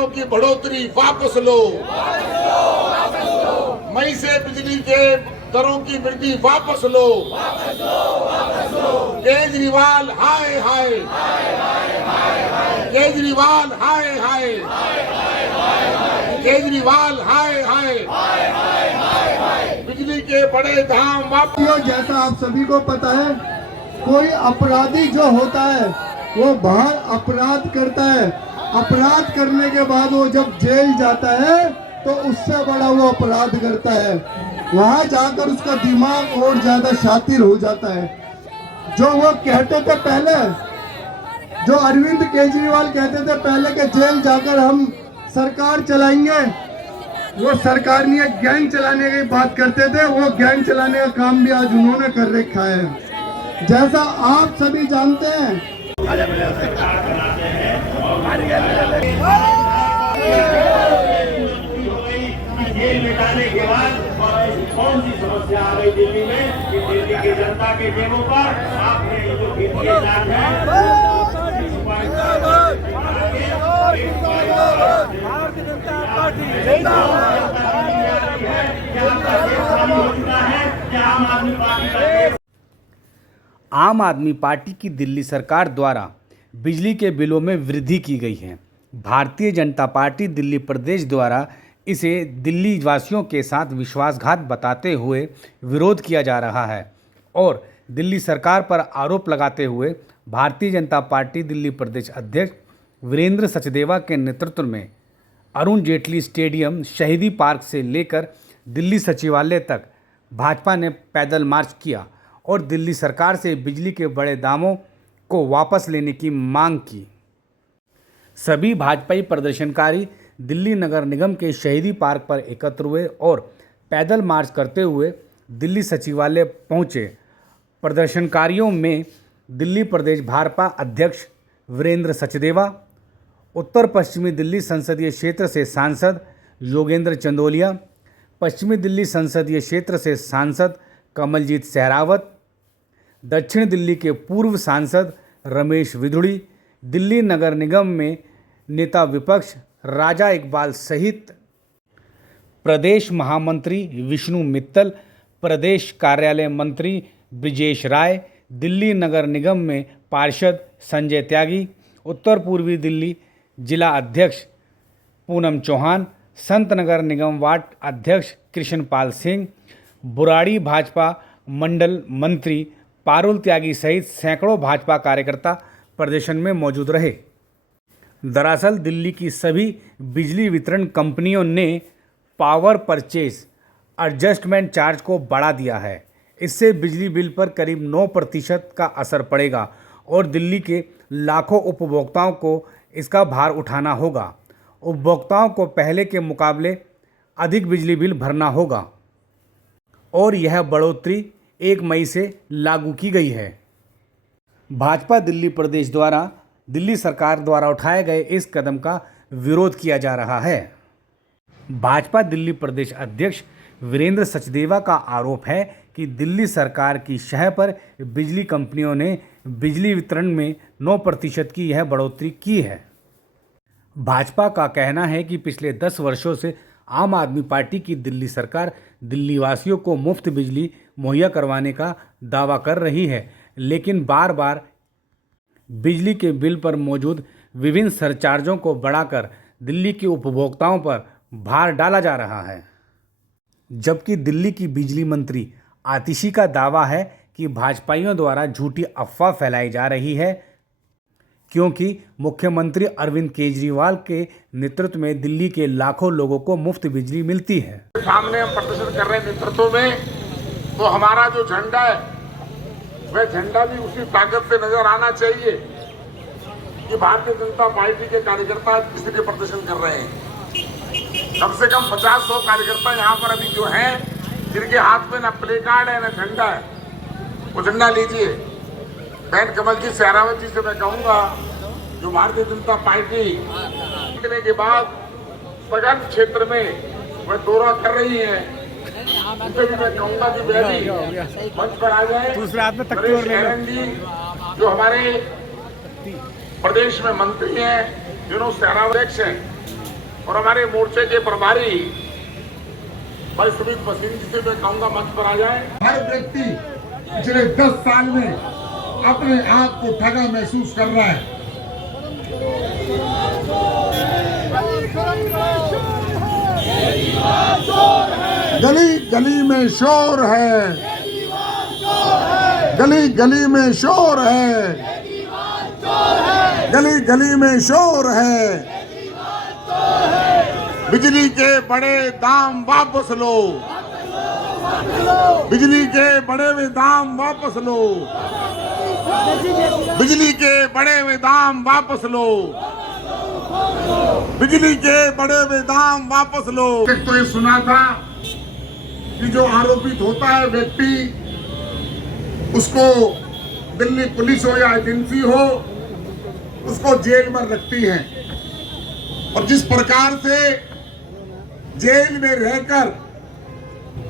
दरों की बढ़ोतरी वापस लो। मई से बिजली के दरों की वृद्धि वापस लो। केजरीवाल हाय हाय, केजरीवाल हाय हाय, केजरीवाल हाय हाय, बिजली के बड़े दाम वापस। जैसा आप सभी को पता है, कोई अपराधी जो होता है वो बाहर अपराध करता है, अपराध करने के बाद वो जब जेल जाता है तो उससे बड़ा वो अपराध करता है। वहां जाकर उसका दिमाग और ज्यादा शातिर हो जाता है। जो वो कहते थे पहले, जो अरविंद केजरीवाल कहते थे पहले कि जेल जाकर हम सरकार चलाएंगे, वो सरकार नहीं, गैंग चलाने की बात करते थे। वो गैंग चलाने का काम भी आज उन्होंने कर रखा है। जैसा आप सभी जानते हैं, जेल में जाने के बाद कौन सी समस्या आ गई दिल्ली में कि दिल्ली की जनता के जेबों पर आपने जो वित्तीय जांच है, भारतीय जनता पार्टी आम आदमी पार्टी की दिल्ली सरकार द्वारा बिजली के बिलों में वृद्धि की गई है। भारतीय जनता पार्टी दिल्ली प्रदेश द्वारा इसे दिल्ली वासियों के साथ विश्वासघात बताते हुए विरोध किया जा रहा है और दिल्ली सरकार पर आरोप लगाते हुए भारतीय जनता पार्टी दिल्ली प्रदेश अध्यक्ष वीरेंद्र सचदेवा के नेतृत्व में अरुण जेटली स्टेडियम, शहीदी पार्क से लेकर दिल्ली सचिवालय तक भाजपा ने पैदल मार्च किया और दिल्ली सरकार से बिजली के बड़े दामों को वापस लेने की मांग की। सभी भाजपाई प्रदर्शनकारी दिल्ली नगर निगम के शहीदी पार्क पर एकत्र हुए और पैदल मार्च करते हुए दिल्ली सचिवालय पहुंचे। प्रदर्शनकारियों में दिल्ली प्रदेश भाजपा अध्यक्ष वीरेंद्र सचदेवा, उत्तर पश्चिमी दिल्ली संसदीय क्षेत्र से सांसद योगेंद्र चंदोलिया, पश्चिमी दिल्ली संसदीय क्षेत्र से सांसद कमलजीत सहरावत, दक्षिण दिल्ली के पूर्व सांसद रमेश विधुड़ी, दिल्ली नगर निगम में नेता विपक्ष राजा इकबाल सहित प्रदेश महामंत्री विष्णु मित्तल, प्रदेश कार्यालय मंत्री ब्रिजेश राय, दिल्ली नगर निगम में पार्षद संजय त्यागी, उत्तर पूर्वी दिल्ली जिला अध्यक्ष पूनम चौहान, संत नगर निगम वार्ड अध्यक्ष कृष्णपाल सिंह, बुराड़ी भाजपा मंडल मंत्री पारुल त्यागी सहित सैकड़ों भाजपा कार्यकर्ता प्रदर्शन में मौजूद रहे। दरअसल दिल्ली की सभी बिजली वितरण कंपनियों ने पावर परचेज एडजस्टमेंट चार्ज को बढ़ा दिया है। इससे बिजली बिल पर करीब 9% का असर पड़ेगा और दिल्ली के लाखों उपभोक्ताओं को इसका भार उठाना होगा। उपभोक्ताओं को पहले के मुकाबले अधिक बिजली बिल भरना होगा और यह बढ़ोतरी 1 मई से लागू की गई है। भाजपा दिल्ली प्रदेश द्वारा दिल्ली सरकार द्वारा उठाए गए इस कदम का विरोध किया जा रहा है। भाजपा दिल्ली प्रदेश अध्यक्ष वीरेंद्र सचदेवा का आरोप है कि दिल्ली सरकार की शह पर बिजली कंपनियों ने बिजली वितरण में 9% की यह बढ़ोतरी की है। भाजपा का कहना है कि पिछले 10 वर्षों से आम आदमी पार्टी की दिल्ली सरकार दिल्ली वासियों को मुफ्त बिजली मुहैया करवाने का दावा कर रही है, लेकिन बार बार बिजली के बिल पर मौजूद विभिन्न सरचार्जों को बढ़ाकर दिल्ली के उपभोक्ताओं पर भार डाला जा रहा है। जबकि दिल्ली की बिजली मंत्री आतिशी का दावा है कि भाजपाइयों द्वारा झूठी अफवाह फैलाई जा रही है, क्योंकि मुख्यमंत्री अरविंद केजरीवाल के नेतृत्व में दिल्ली के लाखों लोगों को मुफ्त बिजली मिलती है। सामने हम प्रदर्शन कर रहे हैं नेतृत्व में, तो हमारा जो झंडा है वह झंडा भी उसी ताकत से नजर आना चाहिए कि भारतीय जनता पार्टी के कार्यकर्ता इसलिए प्रदर्शन कर रहे हैं। कम से कम 50-100 कार्यकर्ता यहाँ पर अभी जो हैं, जिनके हाथ में ना प्ले कार्ड है ना झंडा है, वो झंडा लीजिए। बहन कमलजीत सहरावत जी से मैं कहूँगा, जो भारतीय जनता पार्टी जीतने के बाद सघन क्षेत्र में वह दौरा कर रही है, उनसे भी मैं कहूँगा कि वह भी मंच पर आ जाए। नरेश शरण जी जो हमारे प्रदेश में मंत्री हैं, जिन्होंने सहरावत अध्यक्ष हैं, और हमारे मोर्चे के प्रभारी भाई सुमित मसीन जी से मैं कहूंगा मंच पर आ जाए। हर व्यक्ति पिछले 10 साल में अपने आप को ठगा महसूस कर रहा है। गली गली में शोर है, गली गली में शोर है, गली गली में शोर है। बिजली के बड़े दाम वापस लो, बिजली के बड़े हुए दाम वापस लो, बिजली के बड़े हुए दाम वापस लो, बिजली के बड़े हुए दाम वापस लो। एक तो ये सुना था कि जो आरोपित होता है व्यक्ति, उसको दिल्ली पुलिस हो या एजेंसी हो, उसको जेल में रखती है। और जिस प्रकार से जेल में रहकर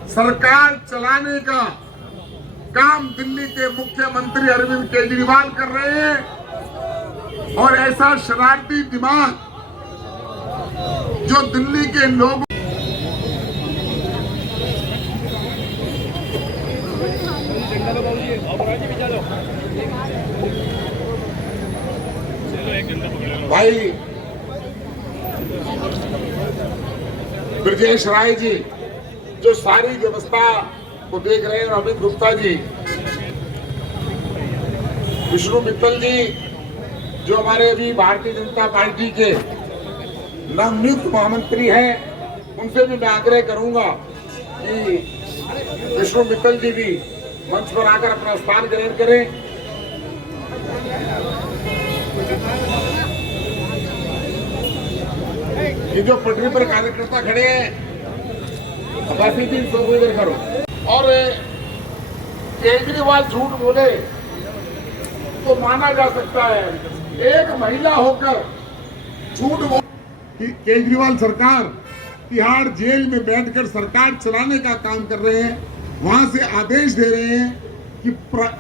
सरकार चलाने का काम दिल्ली के मुख्यमंत्री अरविंद केजरीवाल कर रहे हैं, और ऐसा शरारती दिमाग जो दिल्ली के लोग भाई ब्रजेश राय जी जो सारी व्यवस्था को देख रहे हैं, अमित गुप्ता जी, विष्णु मित्तल जी जो हमारे अभी भारतीय जनता पार्टी के नवनियुक्त महामंत्री हैं, उनसे भी मैं आग्रह करूंगा कि विष्णु मित्तल जी भी मंच पर आकर अपना स्थान ग्रहण करें। ये जो पटरी पर कार्यकर्ता खड़े हैं, बाकी दिन सब इधर करो। और केजरीवाल झूठ बोले तो माना जा सकता है, एक महिला होकर झूठ बोल। केजरीवाल सरकार तिहाड़ जेल में बैठकर सरकार चलाने का काम कर रहे हैं, वहां से आदेश दे रहे हैं कि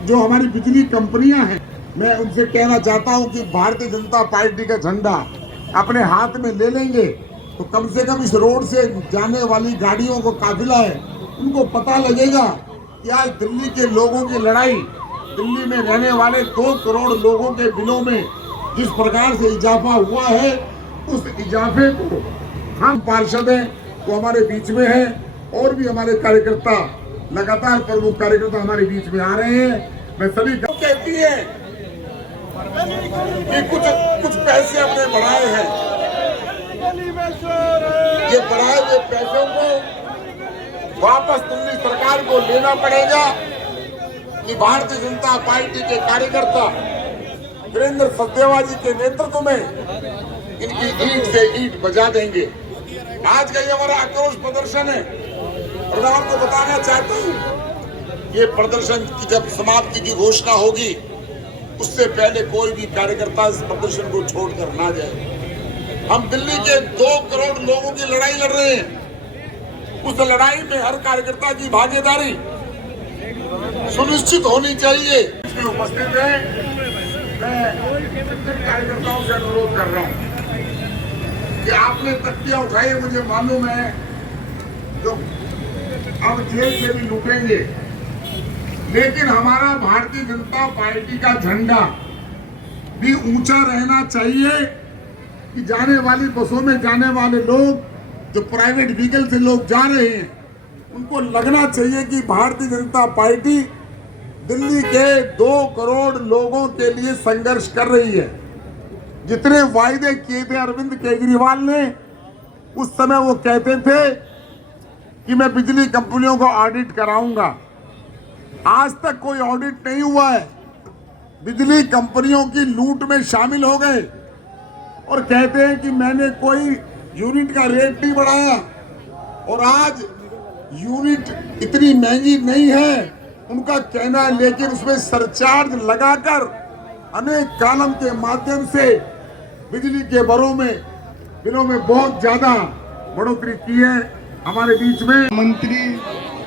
जो हमारी बिजली कंपनियां हैं, मैं उनसे कहना चाहता हूं कि भारतीय जनता पार्टी का झंडा अपने हाथ में ले लेंगे तो कम से कम इस रोड से जाने वाली गाड़ियों को काफिला है, उनको पता लगेगा कि आज दिल्ली के लोगों की लड़ाई, दिल्ली में रहने वाले 2 करोड़ लोगों के बिलों में जिस प्रकार से इजाफा हुआ है, उस इजाफे को हम पार्षद हैं वो हमारे बीच में है, और भी हमारे कार्यकर्ता लगातार प्रमुख कार्यकर्ता हमारे बीच में आ रहे हैं। मैं सभी कहती है कि कुछ पैसे हमने बढ़ाए हैं, ये बढ़ाए हुए पैसों को वापस दिल्ली सरकार को लेना पड़ेगा कि भारतीय जनता पार्टी के कार्यकर्ता वीरेंद्र सचदेवा जी के नेतृत्व में इनकी ईंट से ईंट बजा देंगे। आज का ये हमारा आक्रोश प्रदर्शन है, और मैं आपको बताना चाहता हूँ ये प्रदर्शन की जब समाप्ति की घोषणा होगी, उससे पहले कोई भी कार्यकर्ता इस प्रदर्शन को छोड़कर ना जाए। हम दिल्ली के 2 करोड़ लोगों की लड़ाई लड़ रहे हैं, उस लड़ाई में हर कार्यकर्ता की भागीदारी सुनिश्चित होनी चाहिए। इसमें उपस्थित है, मैं कार्यकर्ताओं से अनुरोध कर रहा हूँ कि आपने तख्तियां उठाई, मुझे मालूम है जो अब जेल से भी लूटेंगे, लेकिन हमारा भारतीय जनता पार्टी का झंडा भी ऊंचा रहना चाहिए कि जाने वाली बसों में जाने वाले लोग, जो प्राइवेट व्हीकल से लोग जा रहे हैं, उनको लगना चाहिए कि भारतीय जनता पार्टी दिल्ली के 2 करोड़ लोगों के लिए संघर्ष कर रही है। जितने वायदे किए थे अरविंद केजरीवाल ने, उस समय वो कहते थे कि मैं बिजली कंपनियों को ऑडिट कराऊंगा, आज तक कोई ऑडिट नहीं हुआ है। बिजली कंपनियों की लूट में शामिल हो गए और कहते हैं कि मैंने कोई यूनिट का रेट नहीं बढ़ाया, और आज यूनिट इतनी महंगी नहीं है उनका कहना है, लेकिन उसमें सरचार्ज लगाकर अनेक कालम के माध्यम से बिजली के बिलों में बहुत ज्यादा बढ़ोतरी की है। हमारे बीच में मंत्री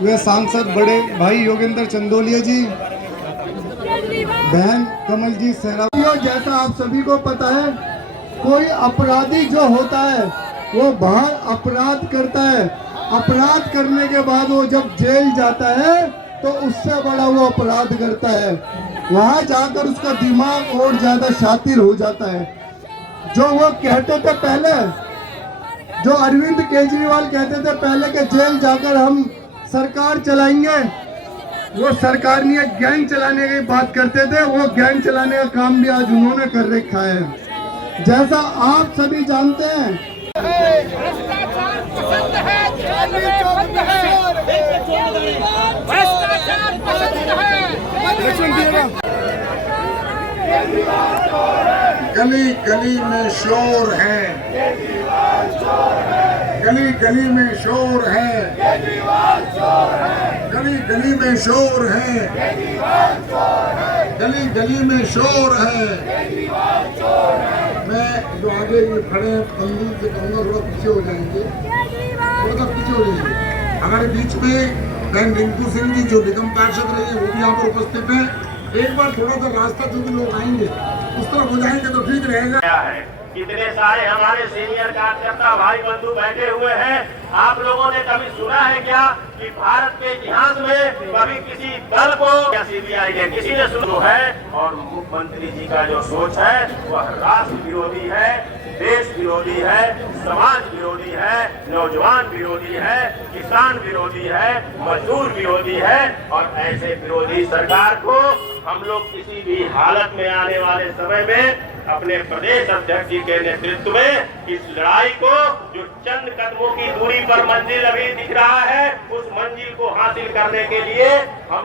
व सांसद बड़े भाई योगेंद्र चंदोलिया जी, बहन कमल जी सहरा। जैसा आप सभी को पता है, कोई अपराधी जो होता है वो बाहर अपराध करता है। अपराध करने के बाद वो जब जेल जाता है तो उससे बड़ा वो अपराध करता है। वहां जाकर उसका दिमाग और ज्यादा शातिर हो जाता है। जो वो कहते थे पहले, जो अरविंद केजरीवाल कहते थे पहले कि जेल जाकर हम सरकार चलाएंगे, वो सरकार नहीं, एक गैंग चलाने की बात करते थे। वो गैंग चलाने का काम भी आज उन्होंने कर रखा है। जैसा आप सभी जानते हैं, भ्रष्टाचार पसंद है, जेल में बंद है। भ्रष्टाचार पसंद है। गली गली में शोर है, गली गली में शोर है, गली गली में शोर है, गली गली में शोर है। मैं जो आगे ये खड़े हैं बंदूक से कहूँगा थोड़ा पीछे हो जाएंगे, थोड़ा सा पीछे हो जाएंगे। हमारे बीच में बहन रिंकू सिंह जी जो निगम पार्षद रही है वो भी यहाँ पर उपस्थित है। एक बार थोड़ा सा रास्ता जो भी लोग आएंगे उस तरफ हो जाएंगे तो ठीक रहेगा। कितने सारे हमारे सीनियर कार्यकर्ता भाई बंधु बैठे हुए हैं। आप लोगों ने कभी सुना है क्या कि भारत के इतिहास में कभी किसी दल को या सीबीआई ने किसी ने सुना है? और मुख्यमंत्री जी का जो सोच है वह राष्ट्र विरोधी है, देश विरोधी है, समाज विरोधी है, नौजवान विरोधी है, किसान विरोधी है, मजदूर विरोधी है। और ऐसे विरोधी सरकार को हम लोग किसी भी हालत में आने वाले समय में अपने प्रदेश अध्यक्ष जी के नेतृत्व में इस लड़ाई को, जो चंद कदमों की दूरी पर मंजिल अभी दिख रहा है, उस मंजिल को हासिल करने के लिए हम